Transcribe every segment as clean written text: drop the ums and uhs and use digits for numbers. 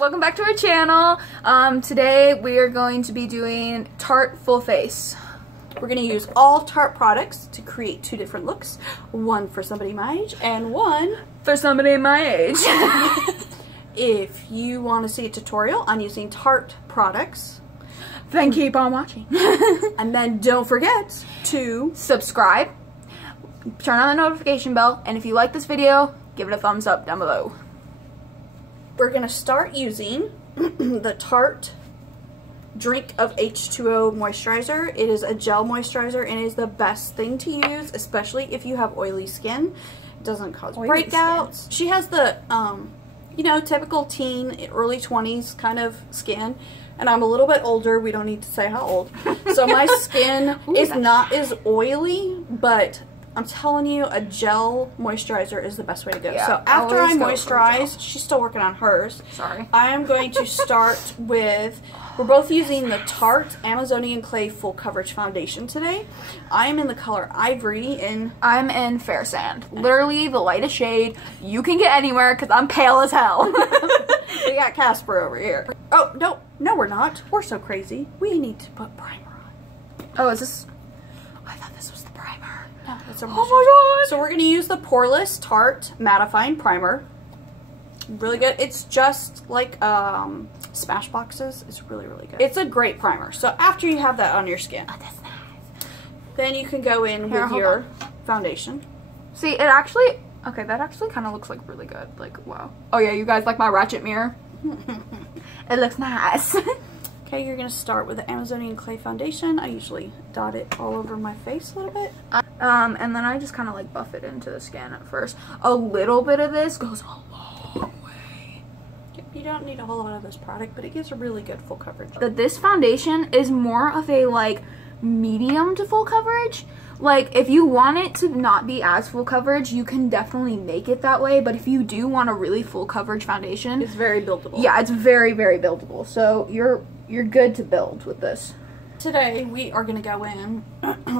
welcome back to our channel. Today we are going to be doing Tarte Full Face. We're going to use all Tarte products to create two different looks. One for somebody my age and one for somebody my age. If you want to see a tutorial on using Tarte products, then keep on watching. And then don't forget to subscribe, turn on the notification bell, and if you like this video, give it a thumbs up down below. We're going to start using the Tarte Drink of H2O moisturizer. It is a gel moisturizer and it is the best thing to use, especially if you have oily skin. It doesn't cause breakouts. She has the, you know, typical teen, early 20s kind of skin. And I'm a little bit older. We don't need to say how old. So my skin is not as oily, but I'm telling you, a gel moisturizer is the best way to go. Yeah, so after I moisturize, she's still working on hers. Sorry. I am going to start with, we're both using the Tarte Amazonian Clay Full Coverage Foundation today. I am in the color Ivory and I'm in Fair Sand. Literally the lightest shade you can get anywhere because I'm pale as hell. We got Casper over here. Oh, no we're not. We're so crazy. We need to put primer on. Oh, is this? I thought this was the primer. No, it's a oh my god! So we're going to use the Poreless Tarte Mattifying Primer. Really good. It's just like Smashbox's. It's really, really good. It's a great primer. So after you have that on your skin, that's nice. Then you can go in with your foundation. See, it actually, okay, that actually kind of looks like really good. Like, wow. Oh yeah, you guys like my ratchet mirror? It looks nice. Okay, you're going to start with the Amazonian Clay Foundation. I usually dot it all over my face a little bit. And then I just kind of like buff it into the skin at first. A little bit of this goes a long way. You don't need a whole lot of this product, but it gives a really good full coverage. This foundation is more of a like medium to full coverage. Like if you want it to not be as full coverage, you can definitely make it that way. But if you do want a really full coverage foundation, it's very buildable. Yeah, it's very, very buildable. So you're good to build with this. Today we are going to go in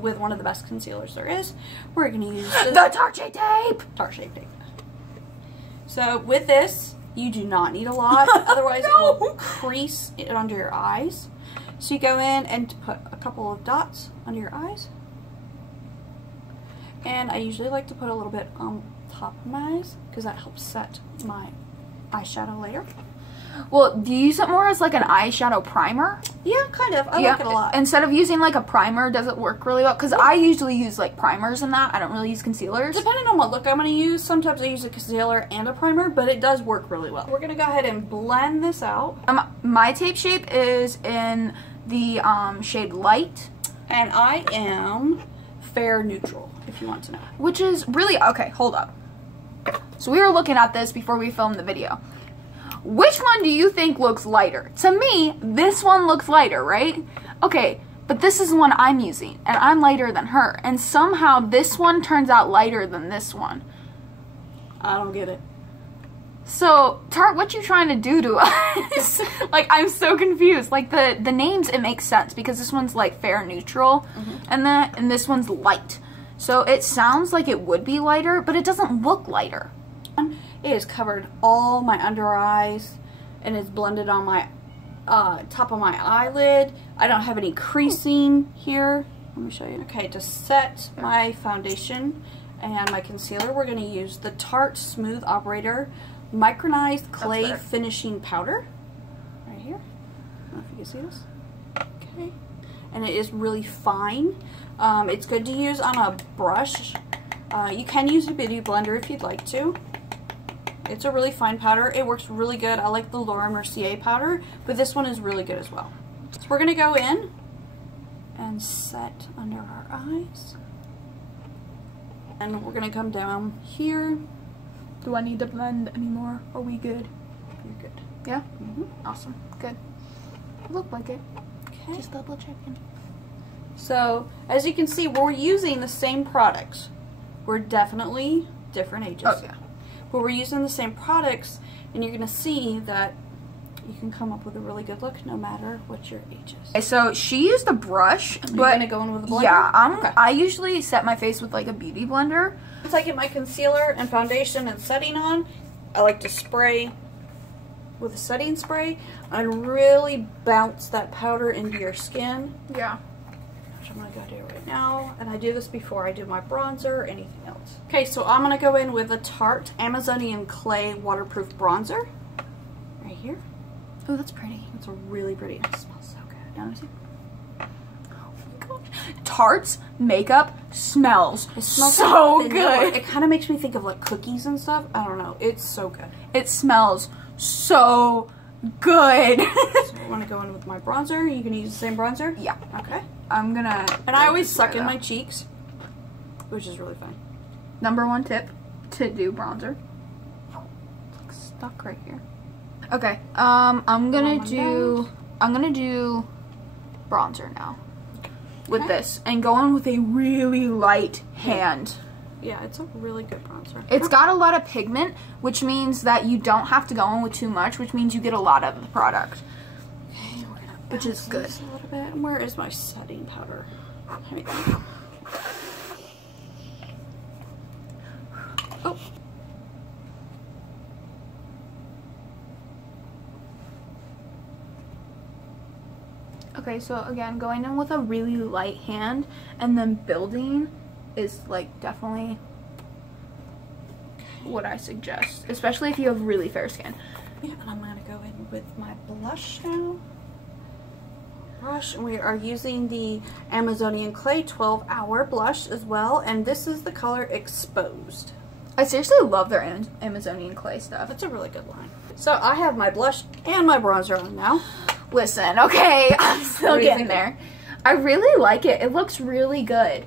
with one of the best concealers there is. We're going to use the Tarte Shape Tape. Tarte Shape Tape. So with this, you do not need a lot, otherwise it will crease it under your eyes. So you go in and put a couple of dots under your eyes. And I usually like to put a little bit on top of my eyes because that helps set my eyeshadow layer. Well, do you use it more as like an eyeshadow primer? Yeah, kind of. I like it a lot. Instead of using like a primer, does it work really well? Because I usually use like primers and that. I don't really use concealers. Depending on what look I'm going to use, sometimes I use a concealer and a primer, but it does work really well. We're going to go ahead and blend this out. My tape shape is in the shade Light. And I am Fair Neutral, if you want to know. Which is really, okay, hold up. So we were looking at this before we filmed the video. Which one do you think looks lighter? To me, this one looks lighter, right? Okay, but this is the one I'm using, and I'm lighter than her. And somehow this one turns out lighter than this one. I don't get it. So, Tarte, what you trying to do to us? Like, I'm so confused. Like, the names, it makes sense, because this one's, like, Fair Neutral, and this one's Light. So, it sounds like it would be lighter, but it doesn't look lighter. It has covered all my under eyes and is blended on my top of my eyelid. I don't have any creasing here. Let me show you. Okay, to set my foundation and my concealer, we're going to use the Tarte Smooth Operator Micronized Clay Finishing Powder. Right here. I don't know if you can see this. Okay. And it is really fine. It's good to use on a brush. You can use a beauty blender if you'd like to. It's a really fine powder. It works really good. I like the Laura Mercier powder, but this one is really good as well. So we're going to go in and set under our eyes. And we're going to come down here. Do I need to blend anymore? Are we good? You're good. Yeah? Awesome. Good. Look like it. Okay. Just double checking. So, as you can see, we're using the same products. We're definitely different ages. Oh, yeah. But we're using the same products, and you're going to see that you can come up with a really good look no matter what your age is. Okay, so she used a brush, but you're going to go in with a blender? Yeah, I usually set my face with like a beauty blender. Once I get my concealer and foundation and setting on, I like to spray with a setting spray and really bounce that powder into your skin. Yeah. Which I'm going to go do right now. And I do this before I do my bronzer or anything else. Okay, so I'm going to go in with a Tarte Amazonian Clay Waterproof Bronzer. Right here. Oh, that's pretty. It's a really pretty. It smells so good. You want to see? Tarte's makeup smells so so good. It kind of makes me think of like cookies and stuff. I don't know. It's so good. It smells so good. So I want to go in with my bronzer. You can use the same bronzer? Yeah. Okay. I'm gonna... And I always suck in my cheeks, which is really fun. Number one tip to do bronzer. It's like stuck right here. Okay. I'm gonna do bronzer now. With this, and go in with a really light hand. Yeah, it's a really good bronzer. It's got a lot of pigment, which means that you don't have to go in with too much, which means you get a lot out of the product. Okay, we're gonna which is good. a little bit. And where is my setting powder? Oh. Okay, so again, going in with a really light hand and then building is like definitely what I suggest, especially if you have really fair skin. Yeah, and I'm gonna go in with my blush now. Brush, and we are using the Amazonian Clay 12-hour blush as well, and this is the color Exposed. I seriously love their Amazonian Clay stuff. That's a really good line. So I have my blush and my bronzer on now. Listen, okay, I'm still getting there. I really like it. It looks really good.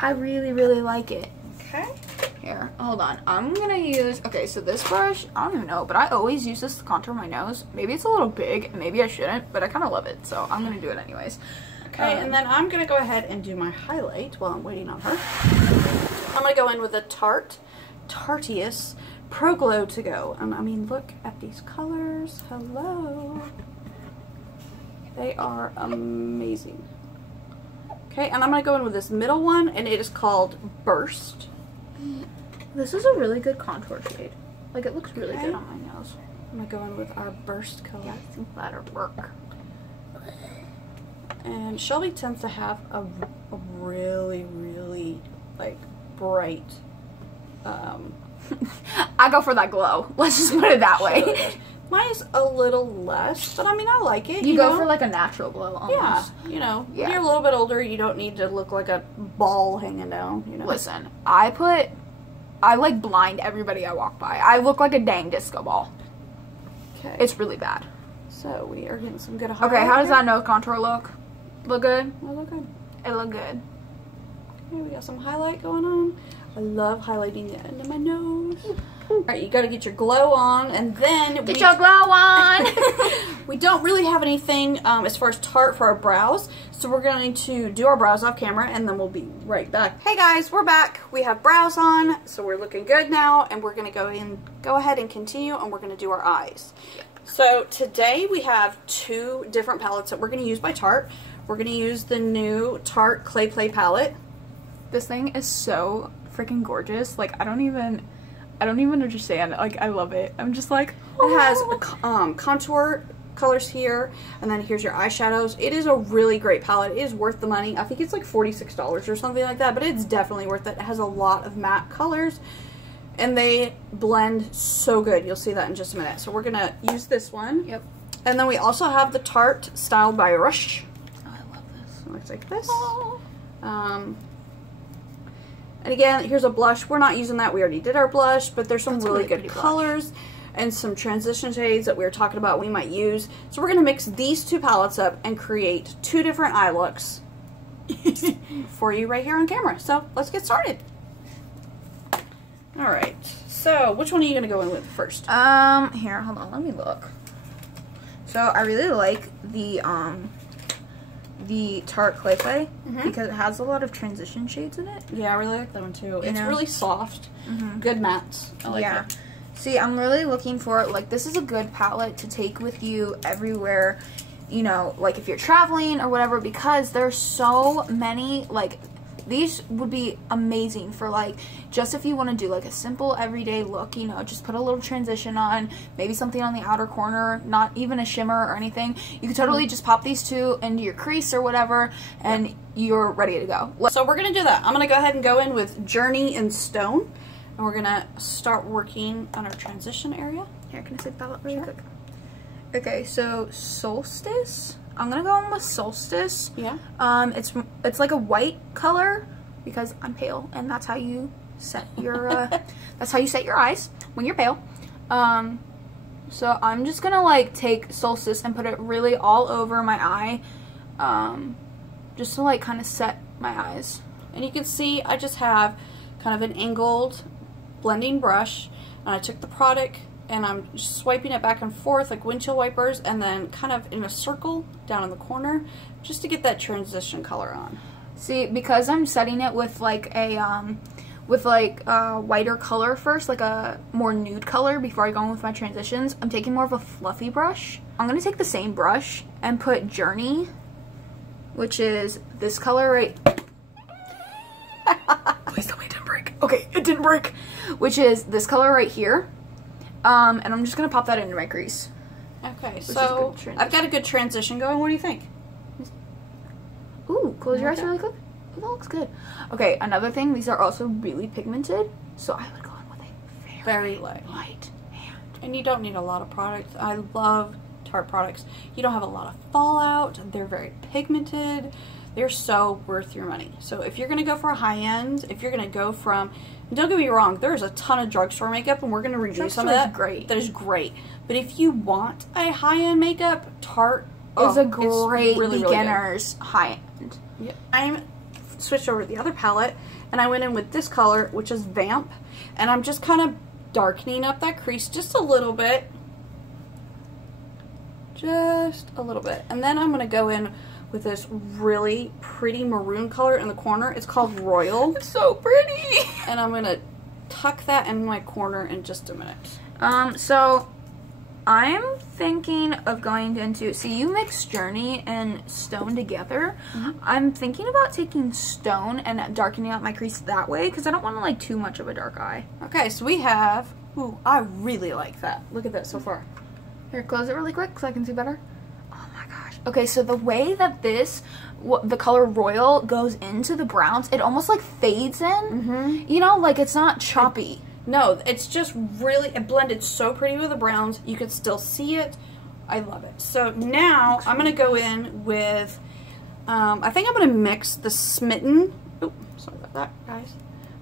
I really, really like it. Okay. Here, hold on. I'm gonna use, okay, so this brush, I don't even know, but I always use this to contour my nose. Maybe it's a little big, maybe I shouldn't, but I kind of love it, so I'm gonna do it anyways. Okay, and then I'm gonna go ahead and do my highlight while I'm waiting on her. I'm gonna go in with a Tarteus Pro Glow To Go. And I mean, look at these colors. Hello. They are amazing. Okay, and I'm going to go in with this middle one, and it is called Burst. This is a really good contour shade. Like, it looks really good on my nose. I'm going to go in with our Burst color. Yeah, I think that'll work. And Shelby tends to have a really, really, like, bright... I go for that glow. Let's just put it that way. Mine is a little less, but I mean, I like it. You go for like a natural glow almost. Yeah, you know, when you're a little bit older, you don't need to look like a ball hanging down, you know. Listen, I like blind everybody I walk by. I look like a dang disco ball. Okay. It's really bad. So we are getting some good highlight. Okay, how does that nose contour look? Look good? It look good. It look good. Okay, we got some highlight going on. I love highlighting the end of my nose. Alright, you gotta get your glow on, and then... Get your glow on! We don't really have anything as far as Tarte for our brows, so we're going to do our brows off camera, and then we'll be right back. Hey guys, we're back. We have brows on, so we're looking good now, and we're gonna go ahead and continue, and we're gonna do our eyes. So today we have two different palettes that we're gonna use by Tarte. We're gonna use the new Tarte Clay Play palette. This thing is so freaking gorgeous. Like, I don't even understand. Like, I love it. I'm just like, oh. It has contour colors here, and then here's your eyeshadows. It is a really great palette. It is worth the money. I think it's like $46 or something like that, but it's definitely worth it. It has a lot of matte colors, and they blend so good. You'll see that in just a minute. So we're gonna use this one. Yep. And then we also have the Tarte Styled by Rush. Oh, I love this. It looks like this. Oh. And again, here's a blush. We're not using that. We already did our blush, but there's some really good colors and some transition shades that we were talking about we might use. So we're going to mix these two palettes up and create two different eye looks for you right here on camera. So let's get started. All right. So which one are you going to go in with first? Here, hold on. Let me look. So I really like the Tarte Clay Play because it has a lot of transition shades in it. Yeah, I really like that one too. It's really soft. Good mattes. I like it. See, I'm really looking for, like, this is a good palette to take with you everywhere, you know, like if you're traveling or whatever, because there's so many, like, like these would be amazing for like just if you want to do like a simple everyday look, you know, just put a little transition on, maybe something on the outer corner, not even a shimmer or anything. You could totally just pop these two into your crease or whatever, and you're ready to go. So we're gonna do that. I'm gonna go ahead and go in with Journey and Stone, and we're gonna start working on our transition area. Here, can I say the palette really quick? Okay, so Solstice. I'm gonna go in with Solstice. Yeah. It's like a white color because I'm pale, and that's how you set your that's how you set your eyes when you're pale. So I'm just gonna like take Solstice and put it really all over my eye, just to like kind of set my eyes. And you can see I just have kind of an angled blending brush, and I took the product and I'm just swiping it back and forth like windshield wipers, and then kind of in a circle down in the corner just to get that transition color on. See, because I'm setting it with like a whiter color first, like a more nude color before I go in with my transitions, I'm taking more of a fluffy brush. I'm gonna take the same brush and put Journey, which is this color right. Please tell me it didn't break. Okay, it didn't break. Which is this color right here. And I'm just gonna pop that into my crease. Okay, so I've got a good transition going. What do you think? Ooh, close your eyes really quick. Ooh, that looks good. Okay, another thing, these are also really pigmented, so I would go in with a very light hand. And you don't need a lot of products. I love Tarte products. You don't have a lot of fallout. They're very pigmented. They're so worth your money. So if you're gonna go for a high end, if you're gonna go from, don't get me wrong, there's a ton of drugstore makeup, and we're gonna review some of that. Great. That is great. But if you want a high end makeup, Tarte is a great beginner's high end. Yeah. I'm switched over to the other palette, and I went in with this color, which is Vamp, and I'm just kind of darkening up that crease just a little bit. Just a little bit. And then I'm gonna go in with this really pretty maroon color in the corner. It's called Royal. It's so pretty. And I'm gonna tuck that in my corner in just a minute. So I'm thinking of going into, see, you mix Journey and Stone together. I'm thinking about taking Stone and darkening out my crease that way, because I don't want to like too much of a dark eye. Okay, so we have, ooh, I really like that. Look at that so far. Here, close it really quick so I can see better. Okay, so the way that this, the color Royal goes into the browns, it almost like fades in. You know, like it's not choppy. No, it's just really, it blended so pretty with the browns. You could still see it. I love it. So now I'm going to go in with, I think I'm going to mix the Smitten, oh, sorry about that, guys.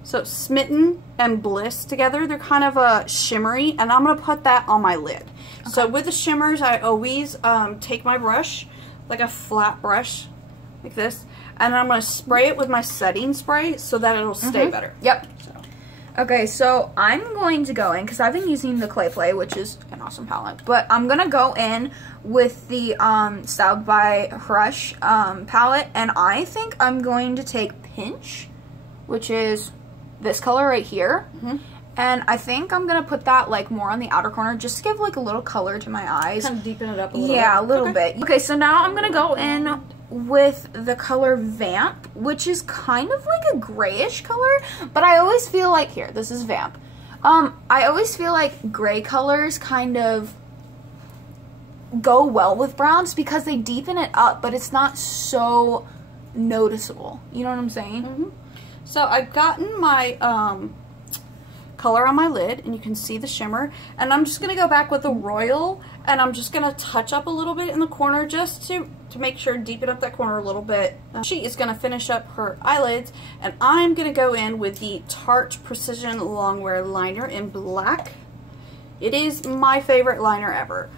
So Smitten and Bliss together, they're kind of shimmery, and I'm going to put that on my lid. Okay. So with the shimmers, I always take my brush, like a flat brush, like this, and I'm going to spray it with my setting spray so that it'll stay better. Yep. Okay, so I'm going to go in, because I've been using the Clay Play, which is an awesome palette, but I'm going to go in with the Styled by Hush palette, and I think I'm going to take Pinch, which is this color right here, and I think I'm going to put that like more on the outer corner, just to give like a little color to my eyes. Kind of deepen it up a little bit. Yeah, a little bit. Okay, so now I'm going to go in with the color Vamp, which is kind of like a grayish color, but I always feel like, here, this is Vamp. I always feel like gray colors kind of go well with browns because they deepen it up, but it's not so noticeable. You know what I'm saying? So I've gotten my color on my lid, and you can see the shimmer, and I'm just going to go back with the Royal, and I'm just going to touch up a little bit in the corner just to make sure, deepen up that corner a little bit. She is going to finish up her eyelids, and I'm going to go in with the Tarte Precision Longwear Liner in black. It is my favorite liner ever.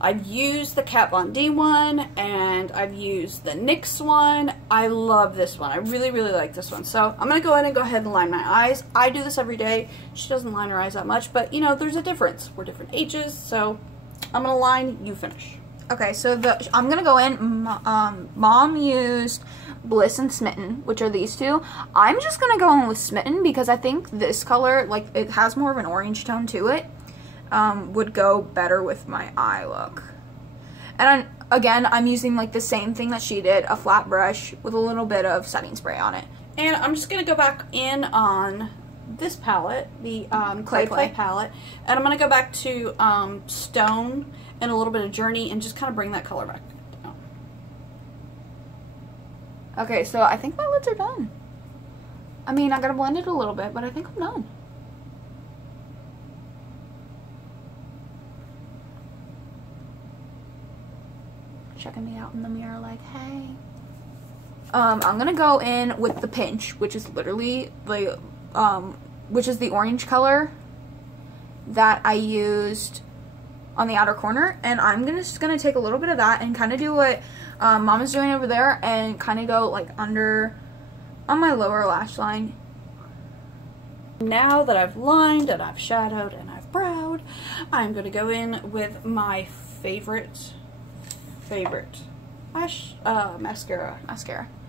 I've used the Kat Von D one, and I've used the NYX one. I love this one. I really, really like this one. So I'm going to go ahead and line my eyes. I do this every day. She doesn't line her eyes that much, but you know, there's a difference. We're different ages, so I'm going to line, you finish. Okay, so I'm going to go in, Mom used Bliss and Smitten, which are these two. I'm just going to go in with Smitten because I think this color, like, it has more of an orange tone to it, would go better with my eye look. And again, I'm using like the same thing that she did, a flat brush with a little bit of setting spray on it. And I'm just going to go back in on this palette, the Clay Play palette. And I'm going to go back to Stone and a little bit of Journey and just kind of bring that color back down. Okay, so I think my lids are done. I mean, I gotta blend it a little bit, but I think I'm done. Checking me out in the mirror like, hey. I'm gonna go in with the Pinch, which is literally the, which is the orange color that I used on the outer corner, and I'm just gonna take a little bit of that and kind of do what Mama's doing over there and kind of go like under on my lower lash line. Now that I've lined and I've shadowed and I've browed, I'm gonna go in with my favorite mascara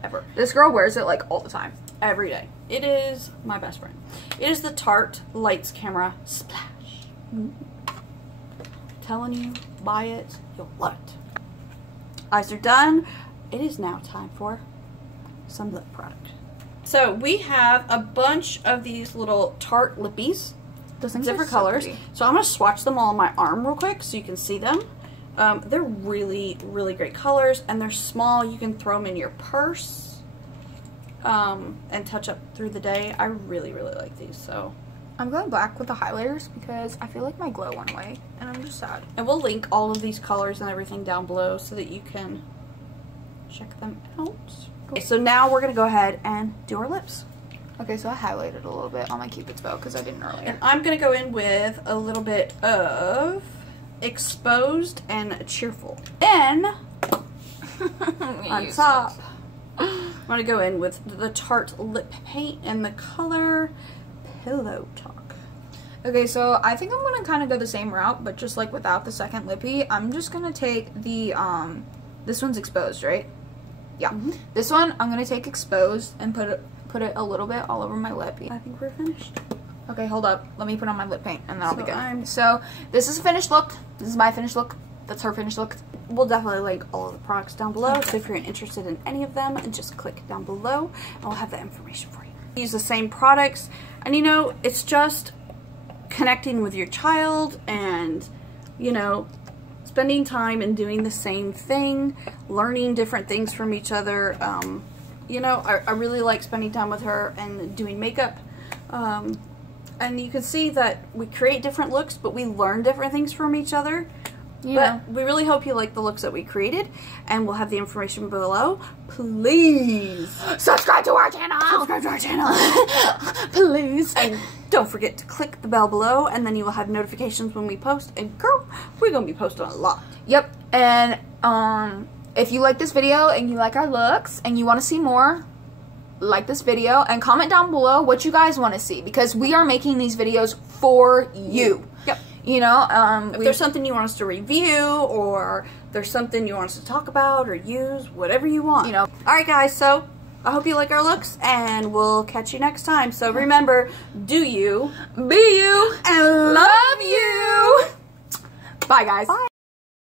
ever. This girl wears it like all the time. Every day. It is my best friend. It is the Tarte Lights Camera Splash. Telling you, buy it, you'll love it. Eyes are done. It is now time for some lip product. So we have a bunch of these little Tarte lippies, different colors. So I'm going to swatch them all on my arm real quick so you can see them. They're really, really great colors, and they're small. You can throw them in your purse and touch up through the day. I really, really like these. So I'm going black with the highlighters because I feel like my glow went away, and I'm just sad. And we'll link all of these colors and everything down below so that you can check them out. Okay, so now we're going to go ahead and do our lips. Okay, so I highlighted a little bit on my Cupid's bow because I didn't earlier. And I'm going to go in with a little bit of Exposed and Cheerful. Then, on top, I'm going to go in with the Tarte Lip Paint in the color Pillow Talk. Okay, so I think I'm going to kind of go the same route, but just like without the second lippy. I'm just going to take the, this one's Exposed, right? Yeah. This one, I'm going to take Exposed and put it a little bit all over my lippy. I think we're finished. Okay, hold up. Let me put on my lip paint, and then I'll be good. So, this is a finished look. This is my finished look. That's her finished look. We'll definitely link all of the products down below, so if you're interested in any of them, just click down below, and we'll have the information for you. Use the same products, and you know, it's just connecting with your child and, you know, spending time and doing the same thing, learning different things from each other. You know, I really like spending time with her and doing makeup. And you can see that we create different looks, but we learn different things from each other. Yeah. But we really hope you like the looks that we created, and we'll have the information below. Please subscribe to our channel. Subscribe to our channel. Please. And don't forget to click the bell below, and then you will have notifications when we post. And girl, we're going to be posting a lot. Yep. And if you like this video and you like our looks and you want to see more, like this video and comment down below what you guys want to see, because we are making these videos for you. Yep. You know, if there's something you want us to review, or there's something you want us to talk about or use, whatever you want. You know. Alright guys, so I hope you like our looks, and we'll catch you next time. So remember, do you, be you, and love you. Bye guys. Bye.